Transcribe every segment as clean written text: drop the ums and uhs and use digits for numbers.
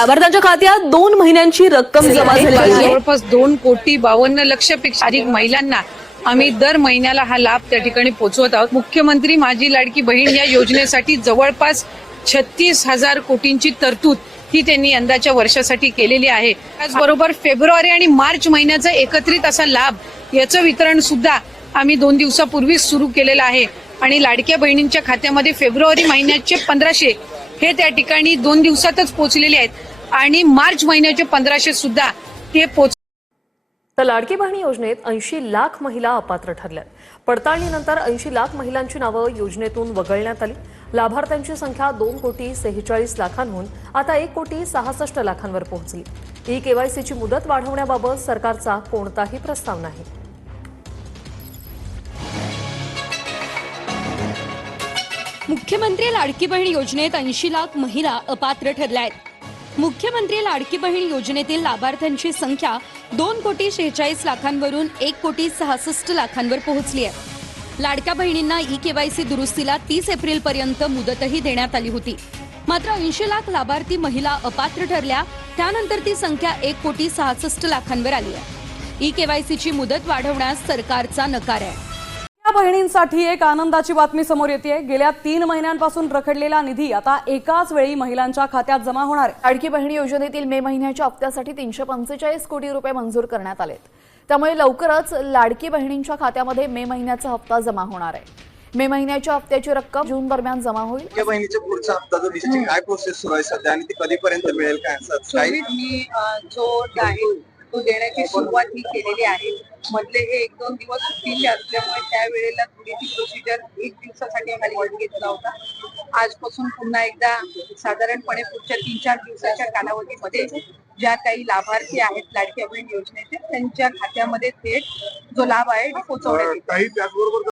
लाभार्थ्यांच्या खात्यात 2 महिन्यांची रक्कम जमा झाली आहे. जवळपास 2,52,00,000 पेक्षा अधिक महिलांना आम्ही दर महिन्याला हा लाभ त्या ठिकाणी पोहोचवत आहोत. मुख्यमंत्री माझी लाडकी बहीण या योजनेसाठी जवळपास 36,000 कोटींची तरतूद ही त्यांनी यंदाच्या वर्षासाठी केलेली आहे. त्याचबरोबर फेब्रुवारी आणि मार्च महिन्याचा एकत्रित असा लाभ याचं वितरण सुद्धा आम्ही 2 दिवसापूर्वीच सुरू केलेलं आहे आणि लाडक्या बहिणींच्या खात्यामध्ये फेब्रुवारी महिन्याचे 1,500 हे त्या ठिकाणी 2 दिवसातच पोहोचलेले आहेत आणि मार्च महिन्याचे 1,500 सुद्धा ते तर लाडकी बहीण योजनेत 80 लाख महिला अपात्र ठरल्या. पडताळणीनंतर 80 लाख महिलांची नावं योजनेतून वगळण्यात आली. लाभार्थ्यांची संख्या 2,46,00,000 आता 1,66,00,000 पोहोचली. ई-केवायसीची मुदत वाढवण्याबाबत सरकारचा कोणताही प्रस्ताव नाही. मुख्यमंत्री लाडकी बहीण योजनेत 80 लाख महिला अपात्र ठरल्या आहेत. मुख्यमंत्री लाडकी बहीण योजनेतील लाभार्थ्यांची संख्या 2,46,00,000 वरून 1,66,00,000 पोहोचली आहे. लाडक्या बहिणींना ई-केवायसी दुरुस्तीला 30 एप्रिलपर्यंत मुदतही देण्यात आली होती. मात्र 80 लाख लाभार्थी महिला अपात्र ठरल्या. त्यानंतर ती संख्या 1,66,00,000 आली आहे. ई-केवायसीची मुदत वाढवण्यास सरकारचा नकार आहे. बहिणींसाठी एक आनंदाची बातमी समोर येते. गेल्या 3 महिन्यांपासून रखडलेला निधी आता एकाच वेळी महिलांच्या खात्यात जमा होणार आहे. लाडकी बहीण योजनेतील मे महिन्याच्या हप्त्यासाठी 345 कोटी रुपये मंजूर करण्यात आलेत. त्यामुळे लवकरच लाडकी बहिणींच्या खात्यामध्ये मे महिन्याचा हप्ता जमा होणार आहे. मे महिन्याच्या हप्त्याची रक्कम जून दरम्यान जमा होईल. लाडक्या बहिणीच्या पुढचा हप्ता जो दिसते काय प्रोसेस सुरू आहे सध्या आणि ती कधीपर्यंत मिळेल काय असं काही मी जो आहे तो देण्याची सुरुवात ही केलेली आहे. मधले हे 1-2 दिवस सुट्टीचे असल्यामुळे त्यावेळेला थोडीशी प्रोसिजर 1 दिवसासाठी खाली वर घेतला होता. आजपासून पुन्हा एकदा साधारणपणे पुढच्या 3-4 दिवसाच्या कालावधीमध्ये ज्या काही लाभार्थी आहेत लाडक्या बहीण योजनेचे त्यांच्या खात्यामध्ये थेट जो लाभ आहे तो पोहोचवण्यात येईल.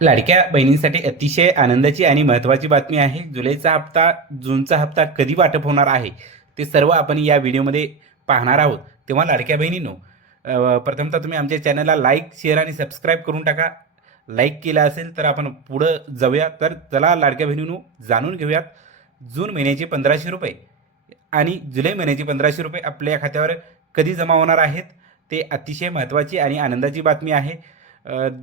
लाडक्या बहिणींसाठी अतिशय आनंदाची आणि महत्त्वाची बातमी आहे. जुलैचा हप्ता जूनचा हप्ता कधी वाटप होणार आहे ते सर्व आपण या व्हिडिओमध्ये पाहणार आहोत. तेव्हा लाडक्या बहिणींनो, प्रथमतः तुम्ही आमच्या चॅनलला लाईक, शेअर आणि सबस्क्राईब करून टाका. लाईक केला असेल तर आपण पुढं जाऊया. तर चला लाडक्या बहिणींनो जाणून घेऊयात जून महिन्याचे 1,500 रुपये आणि जुलै महिन्याचे 1,500 रुपये आपल्या खात्यावर कधी जमा होणार आहेत. ते अतिशय महत्त्वाची आणि आनंदाची बातमी आहे.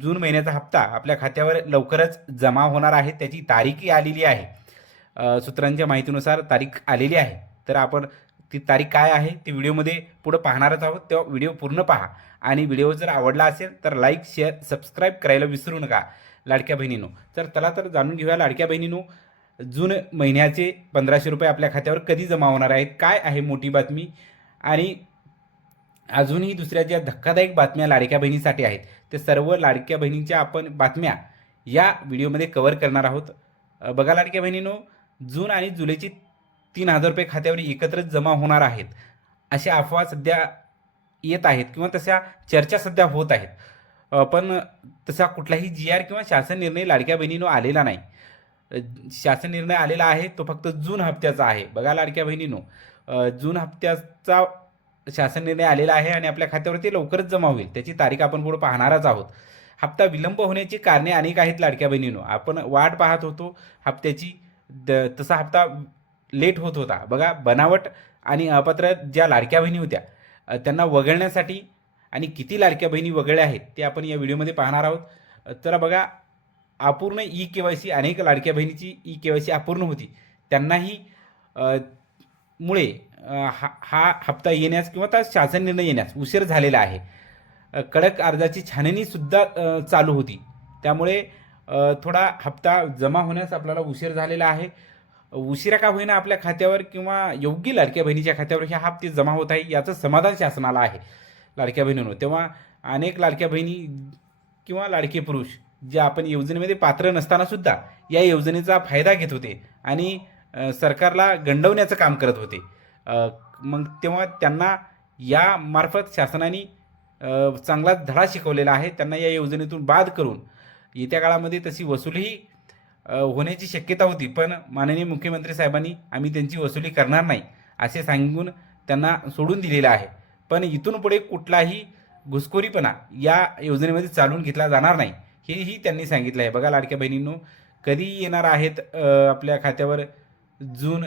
जून महिन्याचा हप्ता आपल्या खात्यावर लवकरच जमा होणार आहे. त्याची तारीखही आलेली आहे. सूत्रांच्या माहितीनुसार तारीख आलेली आहे. तर आपण ती तारीख काय आहे ती व्हिडिओमध्ये पुढे पाहणारच आहोत. तेव्हा व्हिडिओ पूर्ण पहा आणि व्हिडिओ जर आवडला असेल तर लाईक, शेअर, सबस्क्राईब करायला विसरू नका लाडक्या बहिणींनो. तर चला तर जाणून घेऊया लाडक्या बहिणींनो जून महिन्याचे 1,500 रुपये आपल्या खात्यावर कधी जमा होणार आहेत. काय आहे मोठी बातमी आणि अजूनही दुसऱ्या ज्या धक्कादायक बातम्या लाडक्या बहिणीसाठी आहेत ते सर्व लाडक्या बहिणींच्या आपण बातम्या या व्हिडिओमध्ये कव्हर करणार आहोत. बघा लाडक्या बहिणींनो, जून आणि जुलैची 3,000 रुपये खात्यावर एकत्रच जमा होणार आहेत अशा अफवा सध्या येत आहेत किंवा तशा चर्चा सध्या होत आहेत. पण तसा कुठलाही GR किंवा शासन निर्णय लाडक्या बहिणींनो आलेला नाही. शासन निर्णय आलेला आहे तो फक्त जून हप्त्याचा आहे. बघा लाडक्या बहिणींनो, जून हप्त्याचा शासन निर्णय आलेला आहे आणि आपल्या खात्यावरती लवकरच जमा होईल. त्याची तारीख आपण पुढे पाहणारच आहोत. हप्ता विलंब होण्याची कारणे अनेक आहेत लाडक्या बहिणींनो. आपण वाट पाहत होतो हप्त्याची, तसा हप्ता लेट होत होता. बघा, बनावट आणि अपात्र ज्या लाडक्या बहिणी होत्या त्यांना वगळण्यासाठी आणि किती लाडक्या बहिणी वगळल्या आहेत ते आपण या व्हिडिओमध्ये पाहणार आहोत. तर बघा, अपूर्ण ई-केवायसी, अनेक लाडक्या बहिणीची ई-केवायसी अपूर्ण होती. त्यांनाही मुळे हा हप्ता येण्यास किंवा त्या शासन निर्णय येण्यास उशीर झालेला आहे. कडक अर्जाची छाननीसुद्धा चालू होती. त्यामुळे थोडा हप्ता जमा होण्यास आपल्याला उशीर झालेला आहे. उशिरा का होईना आपल्या खात्यावर किंवा योग्य लाडक्या बहिणीच्या खात्यावर हे हप्ते जमा होत आहे याचं समाधान शासनाला आहे लाडक्या बहिणींनो. तेव्हा अनेक लाडक्या बहिणी किंवा लाडके पुरुष जे आपण योजनेमध्ये पात्र नसतानासुद्धा या योजनेचा फायदा घेत होते आणि सरकारला गंडवण्याचं काम करत होते. मग तेव्हा त्यांना या मार्फत शासनाने चांगलाच धडा शिकवलेला आहे. त्यांना या योजनेतून बाद करून येत्या काळामध्ये तशी वसुलीही होण्याची शक्यता होती. पण माननीय मुख्यमंत्री साहेबांनी आम्ही त्यांची वसुली करणार नाही असे सांगून त्यांना सोडून दिलेलं आहे. पण इथून पुढे कुठलाही घुसखोरीपणा या योजनेमध्ये चालून घेतला जाणार नाही हेही त्यांनी सांगितलं आहे. बघा लाडक्या बहिणींनो, कधी येणार आहेत आपल्या खात्यावर जून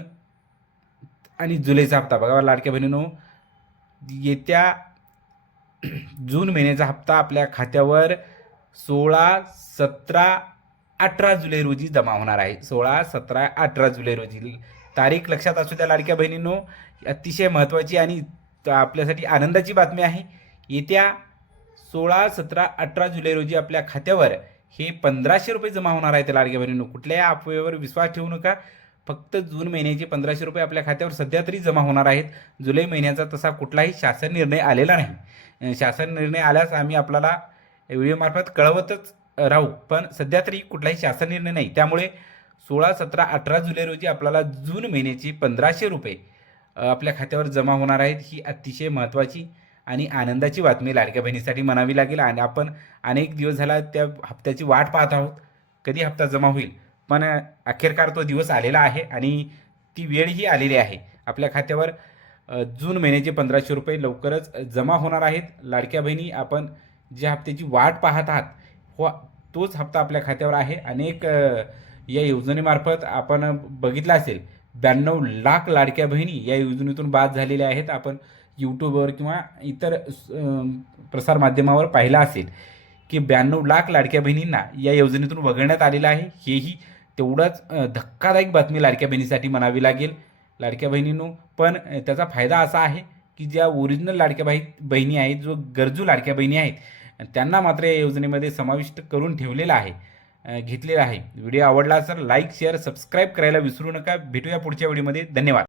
आणि जुलैचा हप्ता बघा लाडक्या बहिणींनो, येत्या जून महिन्याचा हप्ता आपल्या खात्यावर 16, 17, 18 जुलै रोजी जमा होणार आहे. 16, 17, 18 जुलै रोजी तारीख लक्षात असू द्या लाडक्या बहिणींनो. अतिशय महत्त्वाची आणि आपल्यासाठी आनंदाची बातमी आहे. येत्या 16, 17, 18 जुलै रोजी आपल्या खात्यावर हे 1500 रुपये जमा होणार आहेत लाडक्या बहिणींनो. कुठल्याही अफवेवर विश्वास ठेवू नका. फक्त जून महिन्याचे 1500 रुपये आपल्या खात्यावर सध्या तरी जमा होणार आहेत. जुलै महिन्याचा तसा कुठलाही शासन निर्णय आलेला नाही. शासन निर्णय आल्यास आम्ही आपल्याला व्हिडिओमार्फत कळवतच राहू, पण सध्या तरी कुठलाही शासन निर्णय नाही. त्यामुळे 16, 17, 18 जुलै रोजी आपल्याला जून महिन्याचे 1500 रुपये आपल्या खात्यावर जमा होणार आहेत. ही अतिशय महत्त्वाची आणि आनंदाची बातमी लाडक्या बहिणीसाठी म्हणावी लागेल. आणि आपण अनेक दिवस झाला त्या हप्त्याची वाट पाहत आहोत, कधी हप्ता जमा होईल. पण अखेरकार तो दिवस आलेला आहे आणि ती वेळही आलेली आहे. आपल्या खात्यावर जून महिन्याचे 1500 रुपये लवकरच जमा होणार आहेत. लाडक्या बहिणी, आपण ज्या हप्त्याची वाट पाहत आहात तोच हप्ता आपल्या खात्यावर आहे. अनेक या योजनेमार्फत आपण बघितलं असेल 92 लाख लाडक्या बहिणी या योजनेतून बाद झालेल्या आहेत. आपण यूट्यूबवर किंवा इतर प्रसारमाध्यमावर पाहिलं असेल की 92 लाख लाडक्या बहिणींना या योजनेतून वगळण्यात आलेलं आहे. हेही तेवढंच धक्कादायक बातमी लाडक्या बहिणीसाठी म्हणावी लागेल लाडक्या बहिणींनो. पण त्याचा फायदा असा आहे की ज्या ओरिजिनल लाडक्या बहिणी आहेत, जो गरजू लाडक्या बहिणी आहेत, त्यांना मात्र या योजनेमध्ये समाविष्ट करून ठेवलेला आहे, घेतलेला आहे. व्हिडिओ आवडला तर लाईक, शेअर, सबस्क्राईब करायला विसरू नका. भेटूया पुढच्या व्हिडिओमध्ये. धन्यवाद.